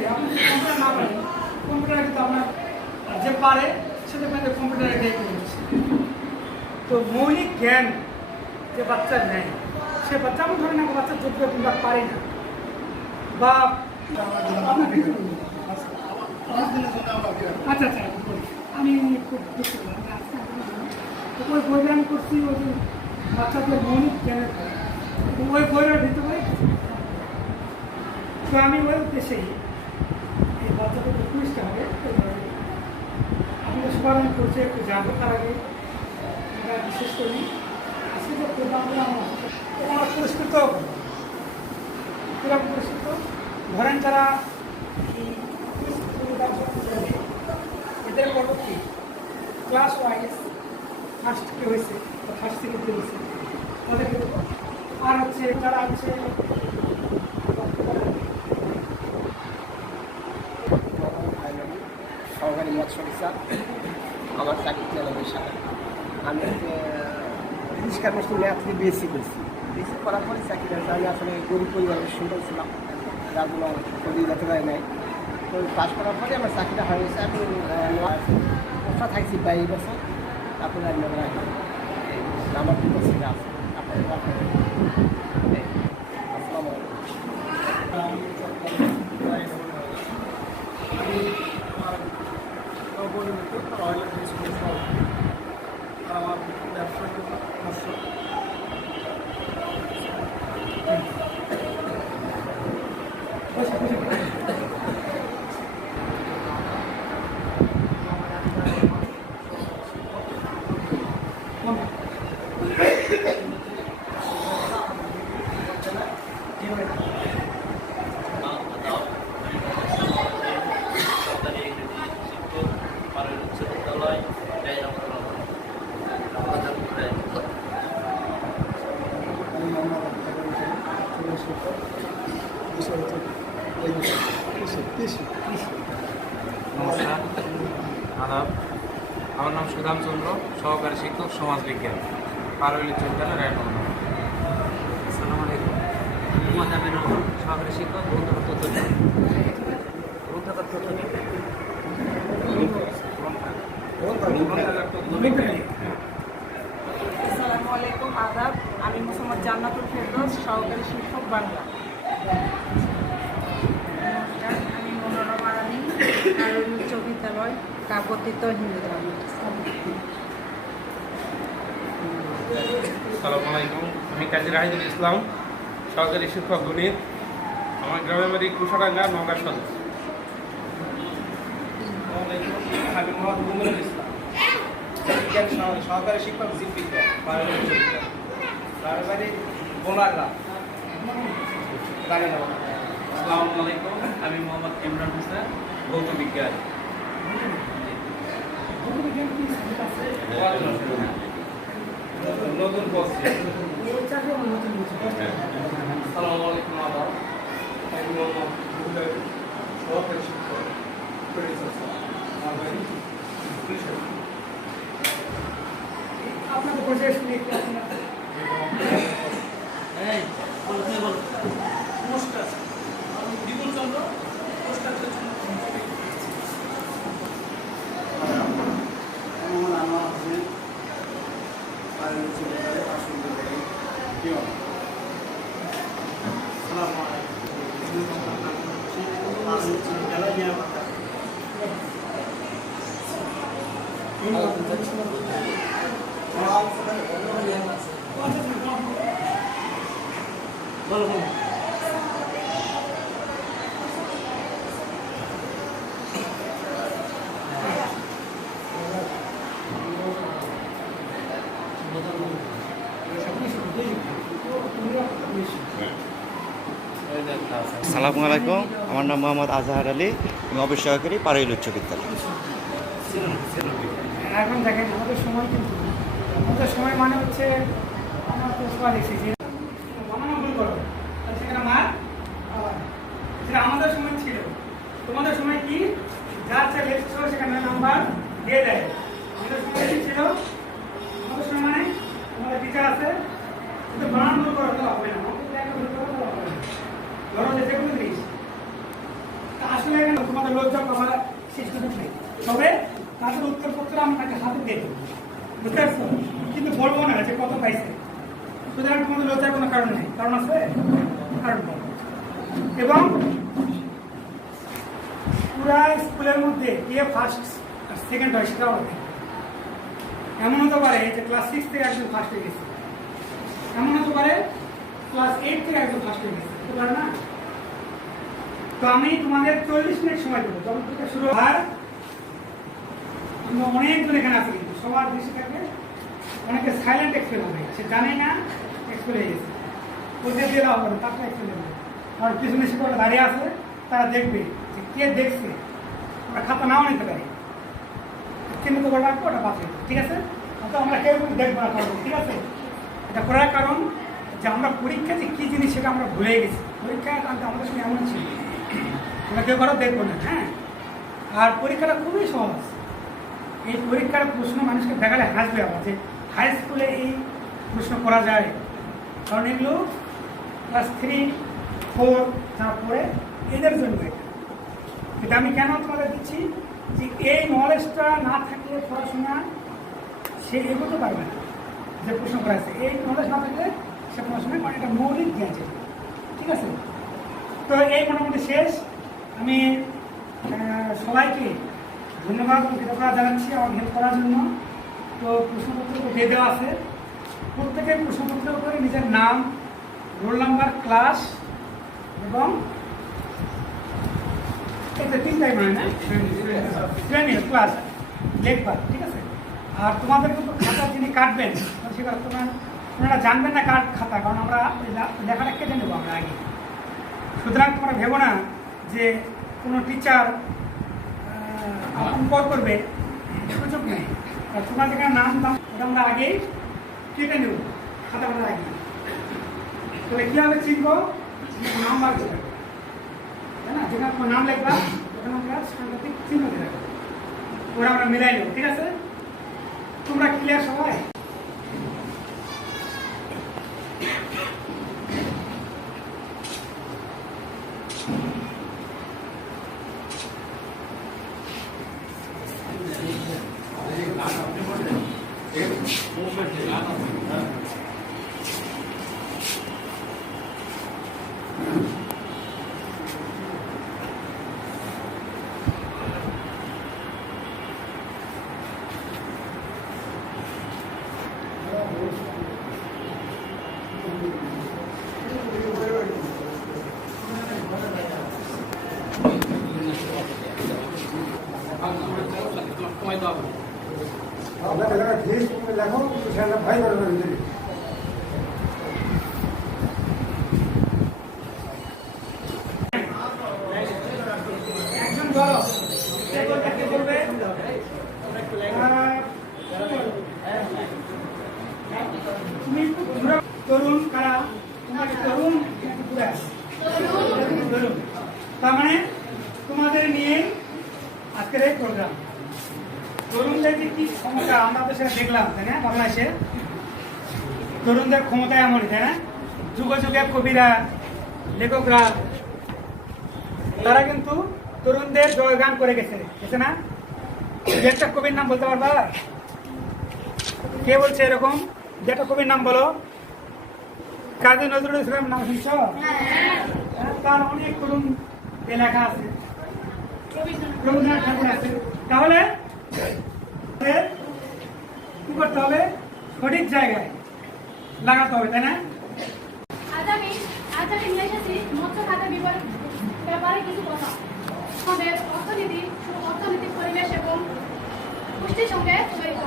করি আপনি কম্পিউটার না পারেন কম্পিউটার যে পারে সেটা কিন্তু কম্পিউটারে দিয়ে করে তো মৌলিক জ্ঞান যে বাচ্চার নেয় সে বাচ্চা আমি ধরে না বাচ্চা যোগ্য কিংবা পারে না বা আচ্ছা আচ্ছা আমি খুব দুঃখ পেলাম। আমি আজকে আপনাকে বললাম, তো ওই বইটা আমি করছি ওই বাচ্চাদের মৌলিক জ্ঞানের বই। ওই বইটার ভিতরে তো আমি ওই উদ্দেশ্যেই বাচ্চাদের হবে ওই ধরনের সবার করছি, একটু জানব তার আগে। আমরা বিশেষ করি আজকে যে প্রোগ্রামগুলো আমরা পুরস্কৃত কীরকম পুরস্কৃত ধরেন যারা এদের পরবর্তী ক্লাস ওয়াইজ ফার্স্ট কে হয়েছে? ফার্স্ট সেকেন্ড কে হয়েছে? তাদেরকে আর হচ্ছে যারা হচ্ছে অফিসার আমার চাকরি চ্যানেলের সাথে। আমি রিস্কার মেশিন ম্যাথ থেকে বিএসসি করছি বিএসসি করার পরে চাকরি আছে আমি আসলে গরিব পরিবারের সুন্দর ছিলাম। যার কবি যেতে পারি নাই। তো পাস করার পরে আমার চাকরিটা হয়ে গেছে। আমি পোস্টা থাকছি বাইশ বছর। তারপরে আমি আমার দুটো ছেলে আছে। আপনাদের আসসালামু আলাইকুম আমার ব্যবসার জন্য মৎস্য বসে বসে আমি মোহাম্মদ আবদুল কাদের হোসেন, ছেলে শিক্ষক, বিষয় হচ্ছে এই কৃষি কৃষি কৃষি নমস্কার। আদাব আমার নাম সুধাম চন্দ্র, সহকারী শিক্ষক, সমাজ বিজ্ঞান পারুলি চৌকালা রায়গঞ্জ। আসসালামু আলাইকুম। মোহাম্মদ সহকারী শিক্ষক গ্রন্থকার তথ্য গ্রন্থাগার তথ্য আলাইকুম, আদাব। আমি মোহাম্মদ জান্নাতুল ফেরদৌস, সহকারী শিক্ষক। বাংলা। নমস্কার আমি মনোরমা রানী কারণ উচ্চ বিদ্যালয় কাব্যতীত হিন্দু ধর্ম। আসসালামু আলাইকুম আমি কাজী রাহিদুল ইসলাম সহকারী শিক্ষক গণিত। আমার গ্রামের বাড়ি কুশাডাঙ্গা নগর সদর। আমি মোহাম্মদ মুমিনুল ইসলাম সহকারী শিক্ষক বিশ্ববিদ্যালয় বারো বাড়ি না আসসালামু আলাইকুম আমি মোহাম্মদ ইমরান হোসেন, ভৌত বিজ্ঞান। নতুন আসসালামু আলাইকুম আবার। আমি মোহাম্মদ সহকারী শিক্ষক আপনাকে পরিচয় একটু আপনার নমস্কার আমি বিপুল চন্দ্র পোস্টারের জন্য মোহাম্মদ আনোয়ার হোসেন পারুল উচ্চ বিদ্যালয় পাঁচশো বিদ্যালয় পিয়ন আসসালামু আলাইকুম পারুল উচ্চ বিদ্যালয় নিরাপত্তা বলো বলো সালামু আলাইকুম। আমার নাম মোহাম্মদ আজহার আলী। আমি অফিস পারাইল উচ্চ বিদ্যালয়। সময় মানে হচ্ছে তো সবাই দেখছি যে বানানো ভুল করো তাহলে সেখানে মার আবার সেটা আমাদের সময় ছিল তোমাদের সময় কি যার যা লিখছো সেখানে নাম্বার দিয়ে দেয় আমাদের সময় কি ছিল আমাদের সময় মানে আমাদের টিচার আছে কিন্তু বানান ভুল করো তো হবে না আমাদের একটা ভুল করো তো হবে না ধরো যে যে কোনো জিনিস তা আসলে তোমাদের লজ্জা পাওয়া শেষ সুযোগ নেই তবে তাদের উত্তরপত্র আমি তাকে হাতে দিয়ে দেবো। বুঝতে পারছ? কিন্তু বলব না যে কত পাইছে। সুতরাং তোমাদের লজ্জার কোনো কারণ নেই। কারণ আছে কারণ এবং পুরা স্কুলের মধ্যে কে ফার্স্ট আর সেকেন্ড হয় সেটাও হবে। এমন হতে পারে যে ক্লাস সিক্স থেকে একজন ফার্স্ট হয়ে গেছে। এমন হতে পারে ক্লাস এইট থেকে একজন ফার্স্ট হয়ে গেছে। হতে পারে না? তো আমি তোমাদের চল্লিশ মিনিট সময় দেবো। যখন শুরু আর আমরা অনেকজন এখানে আছি কিন্তু, সবার দৃষ্টি থাকবে অনেকে সাইলেন্ট এক্সপেল হবে সে জানেই না এক্সপেল হয়ে গেছে। ওদের দিয়ে দেওয়া হবে তারপরে এক্সপেল হবে। আর পিছনে সে করে দাঁড়িয়ে আছে, তারা দেখবে যে কে দেখছে। ওরা খাতা নাও নিতে পারে। চিহ্নিত করে রাখব ওটা বাতিল। ঠিক আছে? অত আমরা কেউ কিন্তু দেখব না করব ঠিক আছে? এটা করার কারণ যে আমরা পরীক্ষা যে কী জিনিস সেটা আমরা ভুলে গেছি। পরীক্ষা আমাদের সঙ্গে এমন ছিল। আমরা কেউ কারও দেখব না হ্যাঁ? আর পরীক্ষাটা খুবই সহজ। এই পরীক্ষার প্রশ্ন মানুষকে দেখালে হাসবে আবার যে হাই স্কুলে এই প্রশ্ন করা যায়। কারণ এগুলো ক্লাস থ্রি ফোর যারা পড়ে এদের জন্য এটা। আমি কেন তোমাদের দিচ্ছি? যে এই নলেজটা না থাকলে পড়াশোনা সে এগোতে পারবে না, যে প্রশ্ন করা আছে। এই নলেজ না থাকলে সে পড়াশোনা কারণ এটা মৌলিক জ্ঞান ঠিক আছে? তো এই মোটামুটি শেষ। আমি সবাইকে ধন্যবাদ ও কৃতজ্ঞতা জানাচ্ছি, আমার হেল্প করার জন্য। তো প্রশ্নপত্র দিয়ে দেওয়া আছে। প্রত্যেকের প্রশ্নপত্রের উপরে নিজের নাম রোল নাম্বার ক্লাস এবং তিনটাই মানে না? শ্রেণি ক্লাস লেখবা ঠিক আছে? আর তোমাদের কিন্তু খাতা যিনি কাটবেন, সেটা তোমার ওনারা জানবেন না কার খাতা, কারণ আমরা লেখাটা কেটে নেব আমরা আগে। সুতরাং তোমরা ভেবো না যে কোনো টিচার অঙ্ক করবে। সুযোগ নেই। আর তোমার যেখানে নাম দাম ওটা আমরা আগেই কেটে নেব, খাতা আমরা আগে। তাহলে কীভাবে নাম নাম্বার দেবে তাই না? যেখানে তোমার নাম লেখবা, ওখানে আমরা সাংঘাতিক চিহ্ন দিয়ে রাখব। ওরা আমরা মিলাই নেব, ঠিক আছে? তোমরা ক্লিয়ার সবাই সময় দেওয়া হবে আপনার এলাকায় ফিস লেখো কিন্তু সেটা ভাই করে না ভিতরে একজন বলো সে বলবে কে বলবে আহ, তুমি খুব ধরো- তরুণ কারা তোমার তরুণ নাকি বুড়া? তরুণ তার মানে তোমাদের নিয়ে আজকের এই প্রোগ্রাম তরুণদের যে কি ক্ষমতা আমরা তো সেটা দেখলাম তাই না বাংলাদেশে তরুণদের ক্ষমতা এমনই তাই না যুগ যুগে কবিরা লেখকরা তারা কিন্তু তরুণদের জয়গান করে গেছে। গেছে না? একটা কবির নাম বলতে পারবা? কে বলছে এরকম? যে একটা কবির নাম বলো। কাজী নজরুল ইসলাম নাম শুনছ? হ্যাঁ, তার অনেক তরুণ লেখা আছে। রবীন্দ্রনাথ ঠাকুর আছে। তাহলে কি করতে হবে? সঠিক জায়গায় লাগাতে হবে তাই না? আমি নিয়ে মৎস্য বিপরীত ব্যাপারে কিছু কথা। আমাদের অর্থনীতি অর্থনৈতিক পরিবেশ এবং পুষ্টির সঙ্গে জড়িত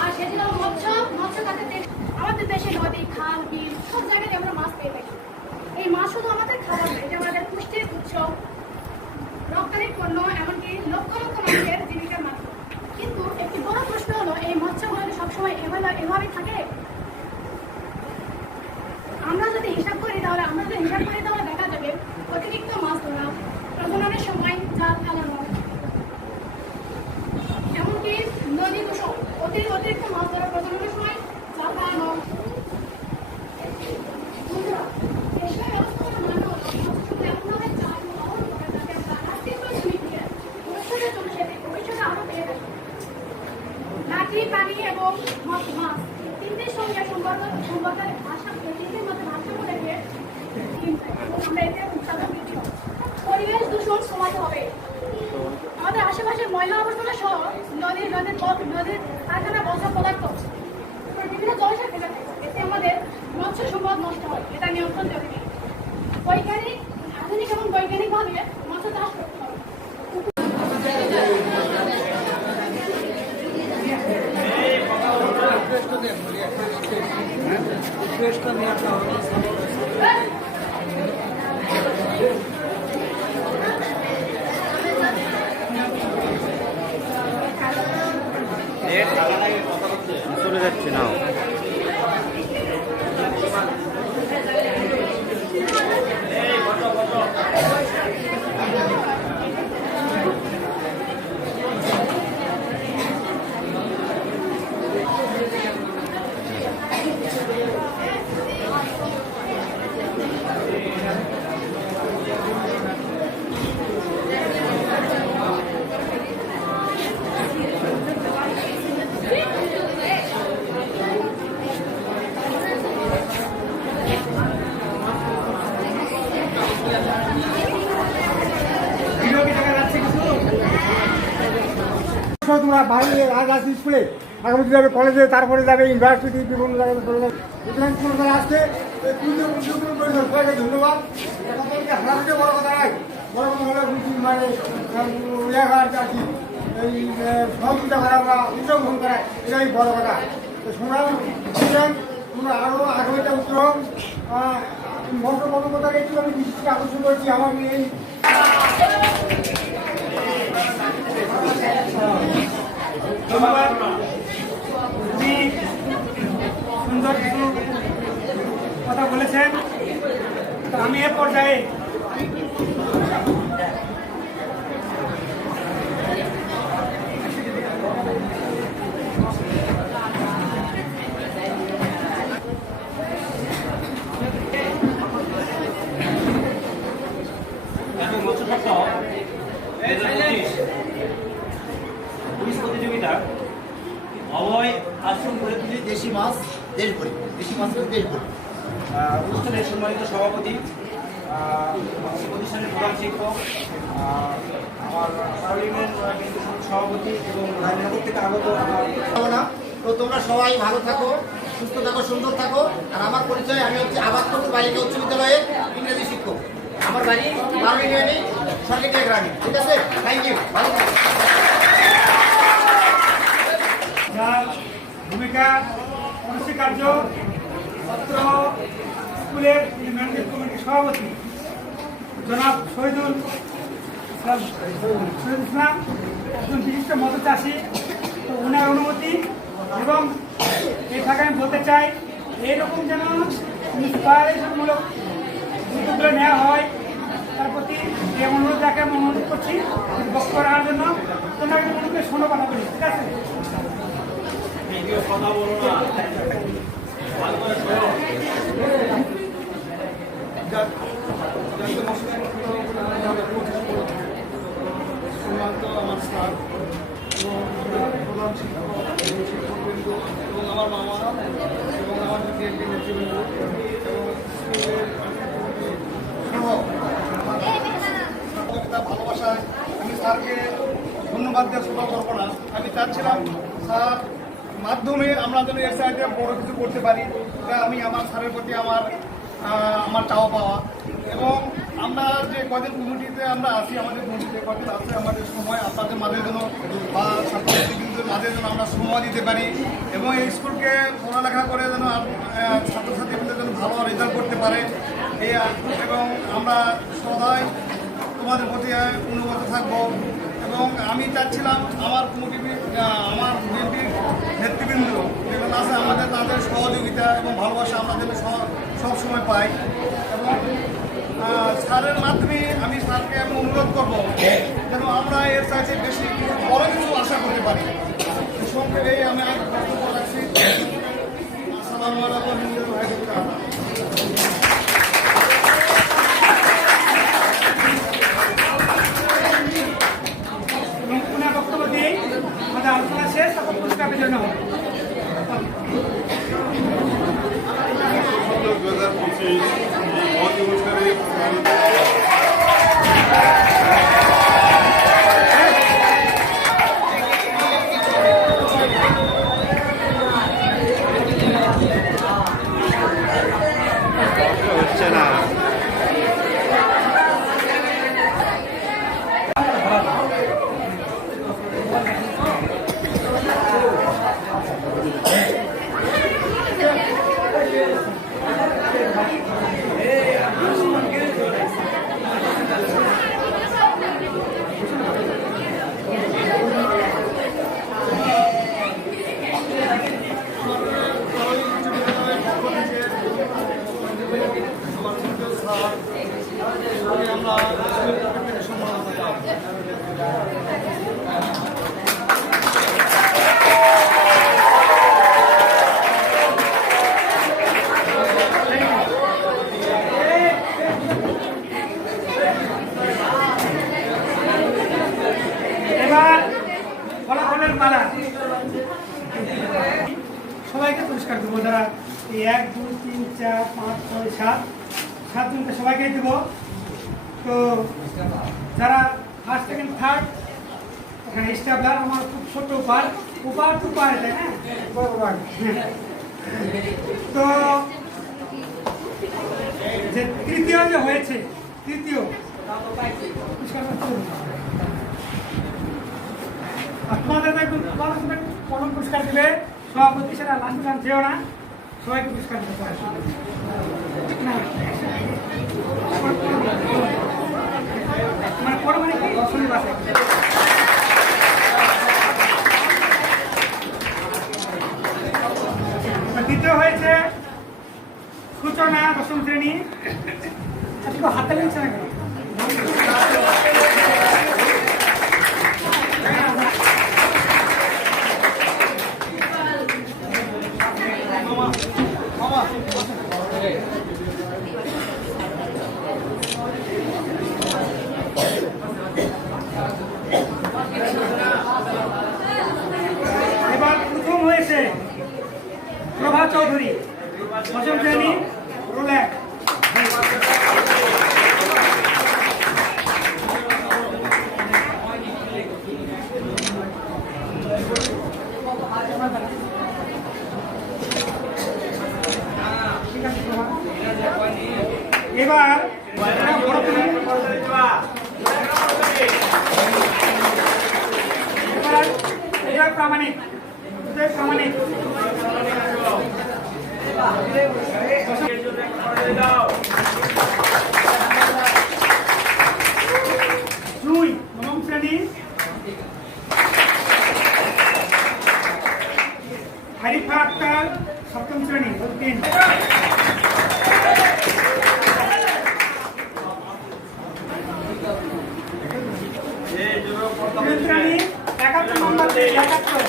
আর সেটি মৎস্য মৎস্য দেশ আমাদের দেশে নদী, খাল, বিল, সব জায়গায় আমরা মাছ পেয়ে থাকি। এই মাছ শুধু আমাদের খাবার নয়, এটা আমাদের পুষ্টির উৎস। রপ্তানি পণ্য, এমনকি লক্ষ লক্ষ মানুষের জীবিকার মাধ্যম। কিন্তু একটি বড় প্রশ্ন হলো, এই মৎস্যগুলো সবসময় এভাবে এভাবেই থাকে? আমরা আমরা হিসাব করে দেখা যাবে। অতিরিক্ত মাছ ধরা, প্রজননের সময় জাল ফেলানো, এমনকি নদী দূষণ অতিরিক্ত মাছ ধরা, প্রজননের সময় জাল ফেলানো। পানি এবং মাছ তিনটির সঙ্গে সম্পর্ক সম্পর্কের ভাষা তিনটির মধ্যে ভাষা করে পরিবেশ দূষণ কমাতে হবে। আমাদের আশেপাশে ময়লা আবর্জনা সহ নদীর নদীর পথ নদীর কারখানা বর্জ্য পদার্থ বিভিন্ন জলসা ফেলে এতে আমাদের মৎস্য সম্পদ নষ্ট হয় এটা নিয়ন্ত্রণ জরুরি বৈজ্ঞানিক আধুনিক এবং বৈজ্ঞানিকভাবে মৎস্য চাষ করতে চলে যাচ্ছে নাও ভিডিও তোমরা বাইরে আজ আসি স্কুলে আগামী যাবে কলেজে তারপরে যাবে ইউনিভার্সিটি বিভিন্ন জায়গায় চলে যাবে। সুতরাং কোনো আসছে। উদ্যোগ ধন্যবাদ। বড় কথা নয়, বড় কথা হলো মানে আর কি এই সহযোগিতা করা বা অংশগ্রহণ করা এটাই বড় কথা। তো সুতরাং তোমরা আরও আগামীটা উত্তরম মন্ত্র কর্মকর্তাকে একটু আমি দৃষ্টি আকর্ষণ করেছি, আমার এই ধন্যবাদ। উনি সুন্দর কিছু কথা বলেছেন। আমি এ পর্যায়ে এখন মৎস্য সপ্তাহ দুই হাজার পঁচিশ পুলিশ প্রতিযোগিতা অভয় আশ্রম করে তুলি দেশি মাছ দেশ ভরি দেশি মাছ হলো দেশ ভরি আহ, অনুষ্ঠানের সম্মানিত সভাপতি আহ, আমাদের প্রতিষ্ঠানের প্রধান শিক্ষক আহ, আমার পার্লামেন্ট কেন্দ্রীয় সমিতির সভাপতি এবং রাজনগর থেকে আগত আমার পাবো না তো তোমরা সবাই ভালো থাকো সুস্থ থাকো সুন্দর থাকো আর আমার পরিচয় আমি হচ্ছে আবাদপুর বালিকা উচ্চ বিদ্যালয়ের ইংরেজি শিক্ষক। আমার বাড়ি বারমিনিয়ানি সরকারি গ্রামে। ঠিক আছে? থ্যাংক ইউ থাকো। ভূমিকা অনস্বীকার্য ছাত্র স্কুলের যিনি ম্যানেজমেন্ট কমিটির সভাপতি, জনাব শহীদুল শহীদুল ইসলাম, একজন বিশিষ্ট মত চাষি তো ওনার অনুমতি এবং এই থাকায় আমি বলতে চাই এইরকম যেন ইন্সপায়ারেশনমূলক উদ্যোগগুলো নেওয়া হয়। তার প্রতি এই অনুরোধ রাখে, আমি অনুরোধ করছি বক্তব্য রাখার জন্য। তোমরা কিন্তু মনে করে শোনো কথা বলি, ঠিক আছে? আমার স্যার প্রধান শিক্ষক। এবং আমার মামা এবং আমার বিএনপি নেতৃবৃন্দ ভালোবাসায় আমি স্যারকে ধন্যবাদ দিয়ে ছোট করব না আমি চাচ্ছিলাম স্যার মাধ্যমে আমরা যেন এর সাইডে বড় কিছু করতে পারি আমি আমার স্যারের প্রতি আমার আমার চাওয়া পাওয়া এবং আমরা যে কদিন কমিটিতে আমরা আছি, আমাদের কমিটিতে কদিন আছে, আমাদের সময়, আপনাদের মাঝে যেন, বা ছাত্রছাত্রীদের মাঝে যেন আমরা সময় দিতে পারি এবং এই স্কুলকে পড়ালেখা করে যেন ছাত্রছাত্রীদের যেন ভালো রেজাল্ট করতে পারে, এই এবং আমরা সবাই তোমাদের প্রতি অনুগত থাকব এবং আমি চাচ্ছিলাম আমার কমিটি আমার বিএনপির নেতৃবৃন্দ যেগুলো আছে আমাদের, তাদের সহযোগিতা এবং ভালোবাসা আমরা যেন সব- সবসময় পাই এবং স্যারের মাধ্যমে আমি স্যারকে আমি অনুরোধ করব যেন আমরা এর চাইতে বেশি বড় কিছু আশা করতে পারি। এই সঙ্গে আমি আর বক্তব্য রাখছি। আসসালামু আলাইকুম ভাই এবং বক্তব্য দিয়ে আমাদের আলোচনা শেষ তখন পুরস্কার বিতরণ হবে। দু হাজার পঁচিশ এই মহৎ অনুষ্ঠানে এই এক দুই তিন চার পাঁচ ছয় সাত সাত জনকে সবাইকে দেবো তো যারা ফার্স্ট সেকেন্ড থার্ড এখানে স্টাবলার আমার খুব ছোট উপহার উপহার তো উপহার তাই না হ্যাঁ। তো যে তৃতীয় যে হয়েছে, তৃতীয়। প্রথম পুরস্কার দেবে। সভাপতি সেটা লাস্ট গান যেও না। সবাইকে পুরস্কার দিতে পারে। মানে পরে মানে কি শনিবার থেকে। এবার দ্বিতীয় হয়েছে। সূচনা দশম শ্রেণি। হাতে নিয়েছে না কেন এবার প্রথম হয়েছে প্রভা চৌধুরী দশম শ্রেণি রুলেক এবার বড় তুমি এবার এটা প্রামাণিক। এটা প্রামাণিক। দুই নবম শ্রেণি। হারিফা আক্তার সপ্তম শ্রেণি একাত্তর নম্বর পেয়েছে, একাত্তর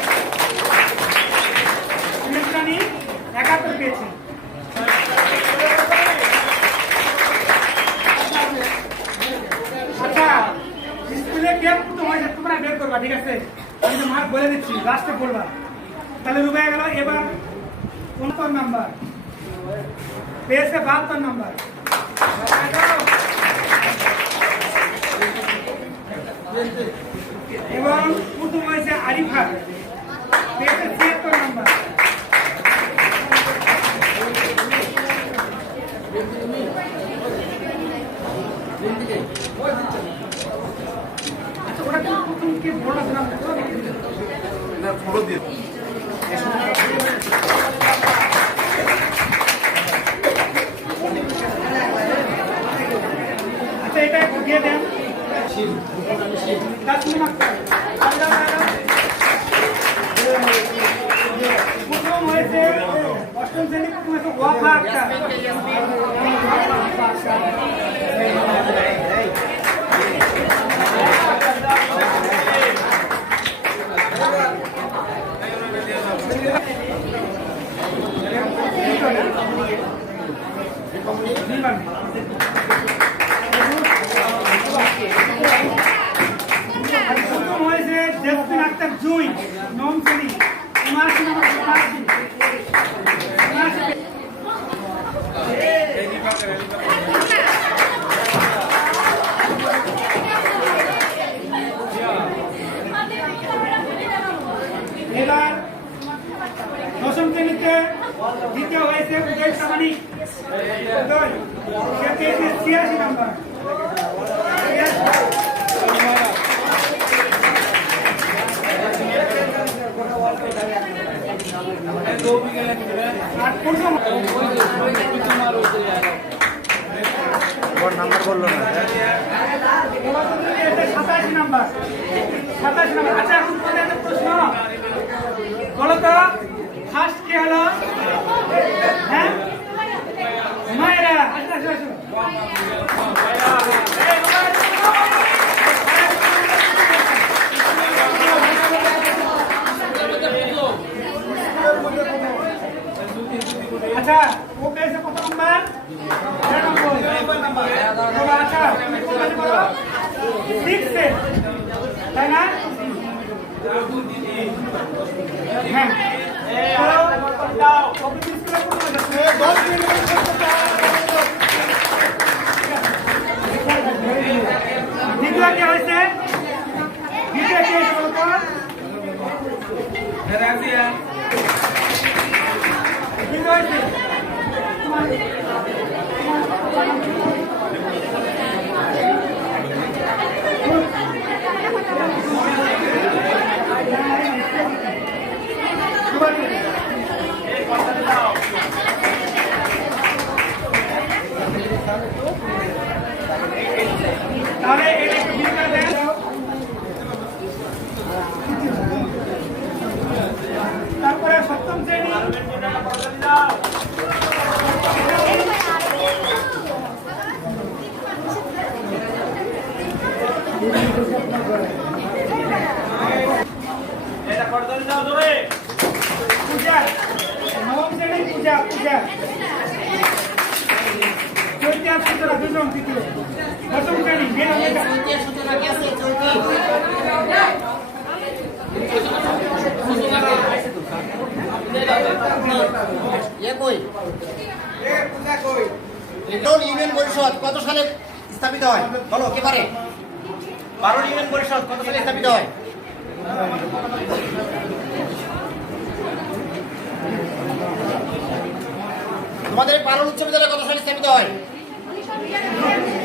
শ্রেণি একাত্তর পেয়েছে আচ্ছা স্কুলে কে প্রথম হয়েছে তোমরা আছে আমি তো মার্ক বলে দিচ্ছি লাস্টে বলবা। তাহলে রুবাইয়া গেল, এবার উনত্তর নাম্বার। পেয়েছে বাহাত্তর নাম্বার। এবং প্রথম হয়েছে আরিফা পেয়েছে ছিয়াত্তর নাম্বার আচ্ছা ওটা কিন্তু প্রথম কে বড় নাম আচ্ছা এটা দিয়ে দেন। প্রথম হয়েছে অষ্টম শ্রেণি প্রথম হয়েছে প্রথম হয়েছে জেসমিন আক্তার জুই নম শ্রেণি উনআশি নম্বর উনআশি এবার দশম শ্রেণীতে দ্বিতীয় হয়েছে উদয় সামানিক পেয়েছে ছিয়াশি নম্বর আর প্রথম নাম্বার বলল না সাতাশি নাম্বার সাতাশি নাম্বার আচ্ছা এখন তোমাদের একটা প্রশ্ন বলো তো ফার্স্ট কে হলো হ্যাঁ মায়েরা আসো আসো আসো আচ্ছা ও পেয়েছে কত নাম্বার নিরানব্বই নাম্বার আচ্ছা কত বলো সিক্সে তাই না হ্যাঁ তো, কবিতা স্কুলে কোন হয়েছে পূজা চৈতি প্রথম মেয়ে কোন ইউনিয়ন পরিষদ কত সালে স্থাপিত হয়? বলো কে পারে? বারো ইউনিয়ন পরিষদ কত সালে স্থাপিত হয়? তোমাদের পারুল উচ্চ বিদ্যালয় কত সালে স্থাপিত হয়? Yeah.